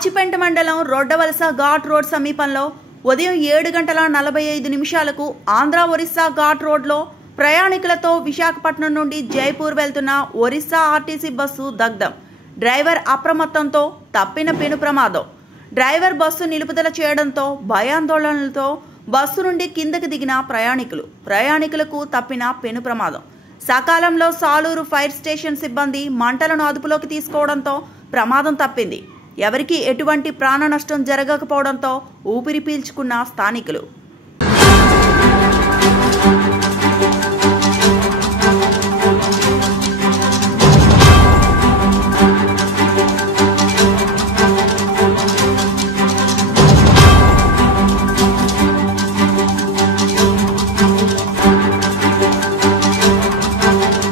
దాచిపెంట మండలం రొడ్డవలస ఘాట్ రోడ్ సమీపంలో ఉదయం 7:45 ఆంధ్ర ఒరిస్సా ఘాట్ రోడ్లో ప్రయాణికులతో విశాఖపట్నం నుండి జైపూర్ వెళ్తున్న ఒరిస్సా ఆర్టీసీ బస్సు దగ్ధం. డ్రైవర్ అప్రమత్తంతో తప్పిన పెను ప్రమాదం. డ్రైవర్ బస్సు నిలుపుదల చేయడంతో భయాందోళనలతో బస్సు నుండి కిందకి దిగిన ప్రయాణికులకు తప్పిన పెను ప్రమాదం. సకాలంలో సాలూరు ఫైర్ స్టేషన్ సిబ్బంది మంటలను అదుపులోకి తీసుకోవడంతో ప్రమాదం తప్పింది. ఎవరికీ ఎటువంటి ప్రాణ నష్టం జరగకపోవడంతో ఊపిరి పీల్చుకున్న స్థానికులు.